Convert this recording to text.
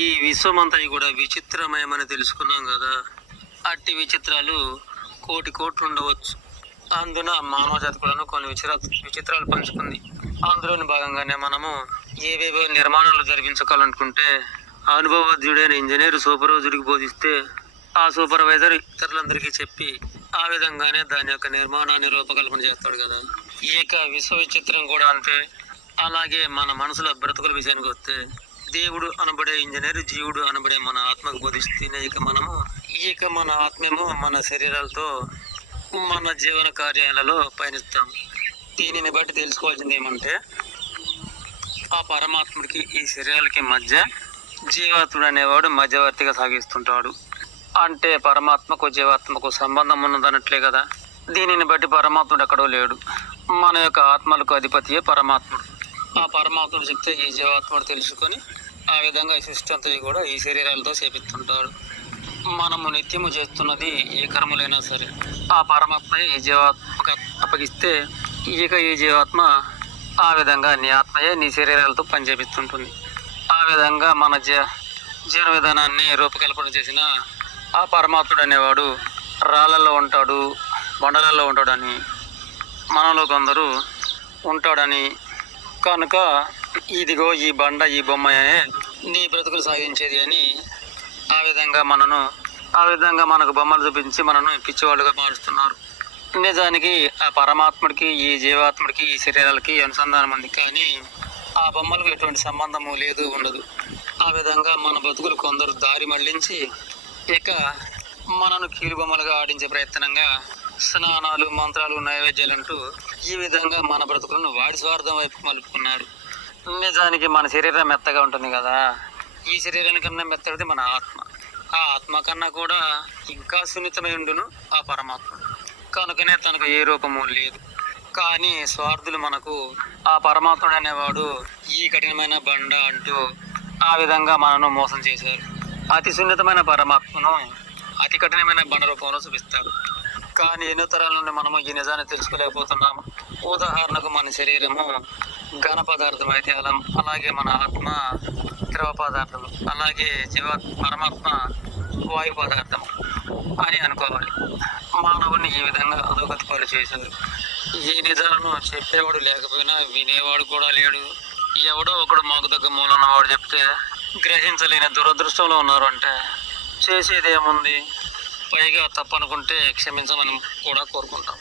ఈ విశ్వమంతా కూడా విచిత్రమయమని తెలుసుకున్నాం కదా. అట్టి విచిత్రాలు కోటి కోట్లు ఉండవచ్చు. అందున మానవ జాతి కూడా కొన్ని విచిత్రాలు పంచుకుంది. అందులోని భాగంగానే మనము ఏవేవో నిర్మాణాలు జరిపించుకోవాలనుకుంటే అనుభవజ్ఞుడైన ఇంజనీర్ సూపర్వైజర్కి బోధిస్తే ఆ సూపర్వైజర్ ఇతరులందరికీ చెప్పి ఆ విధంగానే దాని యొక్క నిర్మాణాన్ని రూపకల్పన చేస్తాడు కదా. ఇక విశ్వ విచిత్రం కూడా అంతే. అలాగే మన మనసుల బ్రతుకుల విషయానికి వస్తే దేవుడు అనబడే ఇంజనీర్ జీవుడు అనబడే మన ఆత్మకు బోధిస్తేనే ఇక మన ఆత్మేమో మన శరీరాలతో మన జీవన కార్యాలలో పయనిస్తాం. దీనిని బట్టి తెలుసుకోవాల్సింది ఏమంటే ఆ పరమాత్ముడికి ఈ శరీరాలకి మధ్య జీవాత్ముడు అనేవాడు మధ్యవర్తిగా సాగిస్తుంటాడు. అంటే పరమాత్మకు జీవాత్మకు సంబంధం ఉన్నదన్నట్లే కదా. దీనిని బట్టి పరమాత్ముడు ఎక్కడో లేడు. మన యొక్క ఆత్మలకు అధిపతియే పరమాత్ముడు. ఆ పరమాత్ముడు చెప్తే ఈ జీవాత్ముడు తెలుసుకొని ఆ విధంగా ఈ సృష్టి అంతా కూడా ఈ శరీరాలతో చేపిస్తుంటాడు. మనము నిత్యము చేస్తున్నది ఏ కర్మలైనా సరే ఆ పరమాత్మ ఈ జీవాత్మకు అప్పగిస్తే ఇక ఈ జీవాత్మ ఆ విధంగా నీ ఆత్మయే నీ శరీరాలతో పనిచేపిస్తుంటుంది. ఆ విధంగా మన జీవన విధానాన్ని రూపకల్పన చేసిన ఆ పరమాత్ముడు అనేవాడు రాళ్ళల్లో ఉంటాడు, బండలలో ఉంటాడని, మనలో కొందరు ఉంటాడని, కనుక ఇదిగో ఈ బండ ఈ బొమ్మయే నీ బ్రతుకులు సాగించేది అని ఆ విధంగా మనకు బొమ్మలు చూపించి మనను పిచ్చివాళ్ళుగా మారుస్తున్నారు. నిజానికి ఆ పరమాత్ముడికి ఈ జీవాత్ముడికి ఈ శరీరాలకి అనుసంధానం ఉంది, కానీ ఆ బొమ్మలకు ఎటువంటి సంబంధము లేదు, ఉండదు. ఆ విధంగా మన బ్రతుకులు కొందరు దారి మళ్లించి ఇక మనను కీలుబొమ్మలుగా ఆడించే ప్రయత్నంగా స్నానాలు మంత్రాలు నైవేద్యాలంటూ ఈ విధంగా మన బ్రతుకులను వాడి స్వార్థం వైపు మలుపుకున్నారు. నిజానికి మన శరీరం మెత్తగా ఉంటుంది కదా. ఈ శరీరానికన్నా మెత్తడిది మన ఆత్మ. ఆ ఆత్మ కన్నా కూడా ఇంకా సున్నితమై ఉండును ఆ పరమాత్మ. కనుకనే తనకు ఏ రూపము లేదు. కానీ స్వార్థులు మనకు ఆ పరమాత్ముడు అనేవాడు ఈ కఠినమైన బండ అంటూ ఆ విధంగా మనను మోసం చేశారు. అతి సున్నితమైన పరమాత్మను అతి కఠినమైన బండ రూపంలో చూపిస్తారు. కానీ ఎన్నో తరాల నుండి మనము ఈ నిజాన్ని తెలుసుకోలేకపోతున్నాము. ఉదాహరణకు మన శరీరము ఘన పదార్థం అయితే అలాగే మన ఆత్మ ద్రవ పదార్థం, అలాగే పరమాత్మ వాయు పదార్థం అని అనుకోవాలి. మానవుని ఈ విధంగా అధోగతి పాలు చేశారు. ఈ నిజాలను చెప్పేవాడు లేకపోయినా వినేవాడు కూడా లేడు. ఎవడో ఒకడు మాకు దగ్గర మూలన్నవాడు చెప్తే గ్రహించలేని దురదృష్టంలో ఉన్నారు. అంటే చేసేది ఏముంది, పైగా తప్పనుకుంటే క్షమించమని కూడా కోరుకుంటాం.